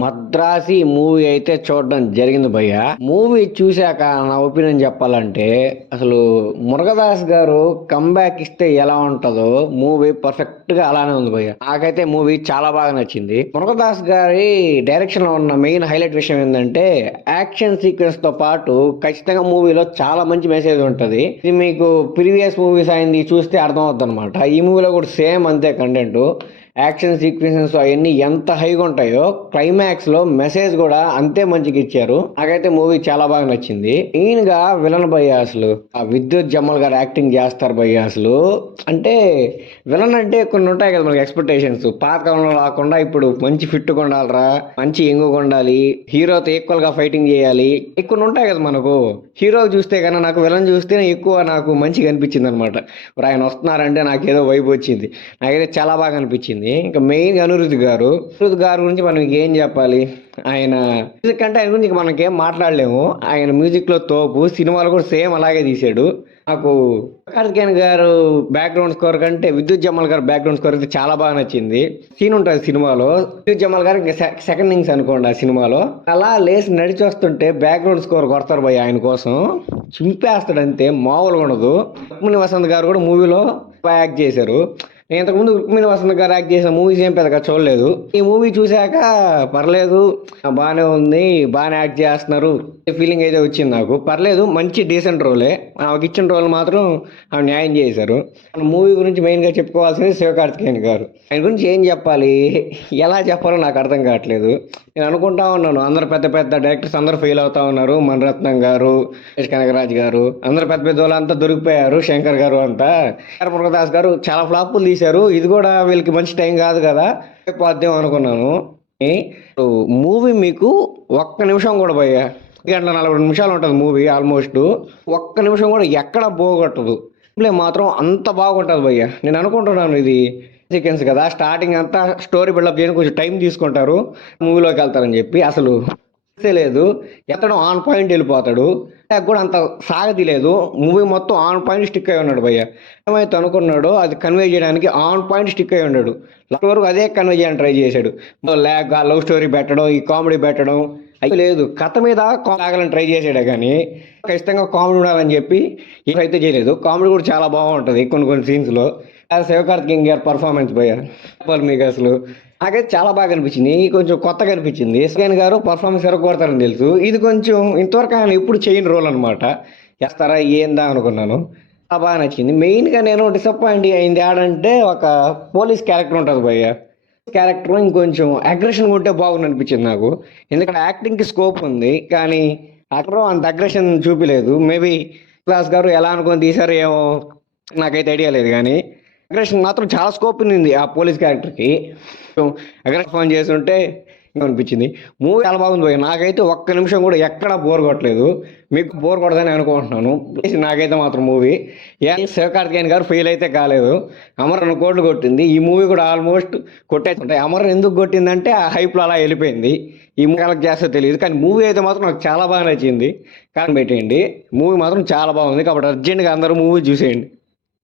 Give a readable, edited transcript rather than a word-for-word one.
Madrasi movie అయితే చూడడం జరిగింది భయ్య. మూవీ చూశాక నా ఒపీనియన్ చెప్పాలంటే అసలు మురుగదాస్ గారు కంబ్యాక్ ఇస్తే ఎలా ఉంటుందో మూవీ పర్ఫెక్ట్ గా అలానే ఉంది భయ్య. నాకైతే మూవీ చాలా బాగా నచ్చింది. మురుగదాస్ గారి డైరెక్షన్ లో ఉన్న మెయిన్ హైలైట్ విషయం ఏంటంటే యాక్షన్ సీక్వెన్స్ తో పాటు ఖచ్చితంగా మూవీలో చాలా మంచి మెసేజ్ ఉంటది. ఇది మీకు ప్రీవియస్ మూవీస్ అయింది చూస్తే అర్థం అవుతుంది అనమాట. ఈ మూవీలో కూడా సేమ్ అంతే కంటెంట్. యాక్షన్ సీక్వెన్సెస్ అవన్నీ ఎంత హైగా ఉంటాయో క్లైమాక్స్ లో మెసేజ్ కూడా అంతే మంచిగా ఇచ్చారు. నాకైతే మూవీ చాలా బాగా నచ్చింది. మెయిన్ గా విలన్ భయ్య అసలు ఆ విద్యుత్ జమ్మల్ గారు యాక్టింగ్ చేస్తారు భయ్య. అసలు అంటే విలన్ అంటే కొన్ని ఉంటాయి కదా మనకి ఎక్స్పెక్టేషన్స్. పాతకాలంలో రాకుండా ఇప్పుడు మంచి ఫిట్ ఉండాలరా, మంచి ఎంగుగా ఉండాలి, హీరోతో ఈక్వల్ గా ఫైటింగ్ చేయాలి, ఎక్కువ ఉంటాయి కదా మనకు. హీరో చూస్తే కన్నా నాకు విలన్ చూస్తే ఎక్కువ నాకు మంచిగా అనిపించింది అనమాట. ఆయన వస్తున్నారంటే నాకు ఏదో వైబ్ వచ్చింది. నాకైతే చాలా బాగా అనిపించింది. ఇంకా మెయిన్ అనిరుద్ధ్ గారు గురించి మనం ఏం చెప్పాలి. ఆయన మ్యూజిక్ అంటే ఆయన గురించి మనకేం మాట్లాడలేము. ఆయన మ్యూజిక్ లో తోపు. సినిమాలు కూడా సేమ్ అలాగే తీసాడు. నాకు కార్తికేయన్ గారు బ్యాక్గ్రౌండ్ స్కోర్ కంటే విద్యుత్ జమ్మల్ గారు బ్యాక్గ్రౌండ్ స్కోర్ అయితే చాలా బాగా నచ్చింది. సీన్ ఉంటుంది సినిమాలో, విద్యుత్ జమ్మల్ గారు సెకండ్ ఇన్నింగ్స్ అనుకోండి ఆ సినిమాలో. అలా లేచి నడిచి వస్తుంటే బ్యాక్గ్రౌండ్ స్కోర్ కొడతారు భయ్య ఆయన కోసం. చింపేస్తాడు అంతే, మామూలుగా ఉండదు. రుక్మిణి వసంత్ గారు కూడా మూవీలో బాగా యాక్ట్ చేశారు. నేను ఇంతకుముందు రుక్మిణి వసంత్ గారు యాక్ట్ చేసిన మూవీస్ ఏం పెద్దగా చూడలేదు. ఈ మూవీ చూశాక పర్లేదు, బాగానే ఉంది, బాగానే యాక్ట్ చేస్తున్నారు ఫీలింగ్ అయితే వచ్చింది నాకు. పర్లేదు, మంచి డీసెంట్ రోలే. ఆమెకి ఇచ్చిన రోల్ మాత్రం ఆమె న్యాయం చేశారు. మన మూవీ గురించి మెయిన్గా చెప్పుకోవాల్సింది శివకార్తికేయన్ గారు. ఆయన గురించి ఏం చెప్పాలి, ఎలా చెప్పాలో నాకు అర్థం కావట్లేదు. నేను అనుకుంటా ఉన్నాను అందరు పెద్ద పెద్ద డైరెక్టర్స్ అందరూ ఫెయిల్ అవుతా ఉన్నారు. మణిరత్నం గారు, కనకరాజ్ గారు, అందరు పెద్ద పెద్ద వాళ్ళంతా దొరికిపోయారు. శంకర్ గారు అంతా. మురుగదాస్ గారు చాలా ఫ్లాపులు తీశారు. ఇది కూడా వీళ్ళకి మంచి టైం కాదు కదా, పోద్దాం అనుకున్నాను. మూవీ మీకు ఒక్క నిమిషం కూడా భయ్యా, 1:40 నిమిషాలు ఉంటుంది మూవీ. ఆల్మోస్ట్ ఒక్క నిమిషం కూడా ఎక్కడ పోగొట్టదు. ప్లే మాత్రం అంత బాగుంటుంది భయ్య. నేను అనుకుంటున్నాను ఇది సీక్వెన్స్ కదా, స్టార్టింగ్ అంతా స్టోరీ బిల్డప్ చేయడానికి కొంచెం టైం తీసుకుంటారు, మూవీలోకి వెళ్తారని చెప్పి. అసలు లేదు, ఎత్తడం ఆన్ పాయింట్ వెళ్ళిపోతాడు. కూడా అంత సాగతీలేదు. మూవీ మొత్తం ఆన్ పాయింట్ స్టిక్ అయి ఉన్నాడు భయ్య. ఏమైతే అనుకున్నాడో అది కన్వే చేయడానికి ఆన్ పాయింట్ స్టిక్ అయి ఉన్నాడు. లాస్ట్ వరకు అదే కన్వే చేయడానికి ట్రై చేశాడు. లేక లవ్ స్టోరీ పెట్టడం, ఈ కామెడీ పెట్టడం అయితే లేదు. కథ మీద లాగాలని ట్రై చేసాడే కానీ ఖచ్చితంగా కామెడీ ఉండాలని చెప్పి అయితే చేయలేదు. కామెడీ కూడా చాలా బాగుంటుంది కొన్ని సీన్స్లో. శివకార్తికేయన్ గారి పర్ఫార్మెన్స్ భయ్య మీకు అసలు నాకైతే చాలా బాగా అనిపించింది. కొంచెం కొత్తగా అనిపించింది. శివన్ గారు పర్ఫార్మెన్స్ ఎరగొడతారని తెలుసు. ఇది కొంచెం ఇంతవరకు ఆయన ఎప్పుడు చేయని రోల్ అనమాట. చేస్తారా ఏందా అనుకున్నాను. చాలా బాగా నచ్చింది. మెయిన్గా నేను డిసప్పాయింట్ అయింది ఆడంటే ఒక పోలీస్ క్యారెక్టర్ ఉంటుంది భయ్య. క్యారెక్టర్ ఇంకొంచెం అగ్రెషన్ ఉంటే బాగుంది అనిపించింది నాకు. ఎందుకంటే యాక్టింగ్కి స్కోప్ ఉంది కానీ అక్కడ అంత అగ్రెషన్ చూపించలేదు. మేబీ క్లాస్ గారు ఎలా అనుకొని తీసారో ఏమో నాకైతే ఐడియా లేదు కానీ అగ్రెషన్ మాత్రం చాలా స్కోప్ ఉంది ఆ పోలీస్ క్యారెక్టర్కి. అగ్రెషన్ ఫోన్ చేస్తుంటే అనిపించింది. మూవీ చాలా బాగుంది భయ్య. నాకైతే ఒక్క నిమిషం కూడా ఎక్కడా బోర్ కొట్టలేదు. మీకు బోర్ కొడదని అనుకుంటున్నాను. నాకైతే మాత్రం మూవీ శివకార్తికేయన్ గారు ఫెయిల్ అయితే కాలేదు. అమరన్ కోట్లు కొట్టింది. ఈ మూవీ కూడా ఆల్మోస్ట్ కొట్టేస్తుంటాయి. అమరన్ ఎందుకు కొట్టిందంటే ఆ హైప్లో అలా వెళ్ళిపోయింది. ఈ మూవీ కలెక్ట్ చేస్తే తెలియదు కానీ మూవీ అయితే మాత్రం నాకు చాలా బాగా నచ్చింది. కానీ పెట్టేయండి, మూవీ మాత్రం చాలా బాగుంది. కాబట్టి అర్జెంట్గా అందరూ మూవీ చూసేయండి.